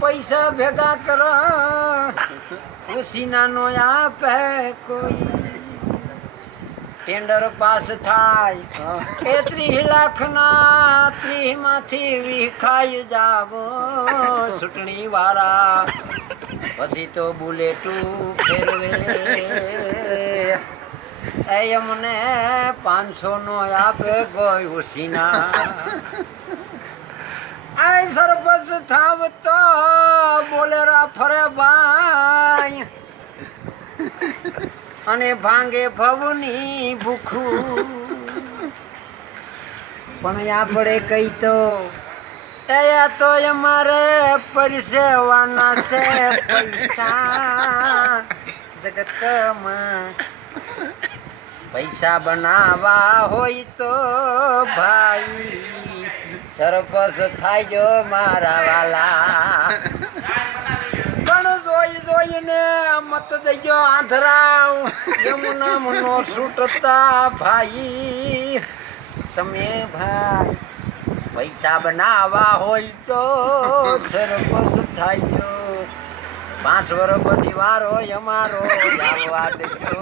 પૈસા ભેગા કરો ઉસીના નો આપે કોઈ ટેન્ડર પાસ થાય 30 લાખના 30 માંથી વિખાઈ જાવો ચૂંટણી વાળા પછી તો બુલેટું ફેરવે એમને 500 નો આપે કોઈ ઉસીના આ સરપંચ થાવ તો બોલેરા ફરે બાય અને ભાંગે ભવની ભૂખું પણ આપણે કઈ તો ત્યાં તો અમારે પરસેવાના છે પૈસા જગતમાં પૈસા બનાવવા હોય તો ભાઈ સરપંચ થાય જો મારા વાલા પણ જોઈને મત દઈજો આંધરાવ યમુના મનો છૂટતા ભાઈ તમે ભાઈ પૈસા બનાવવા હોય તો સરપંચ થાય 5 વર્ષ પછી વારો અમારો આવવા દેજો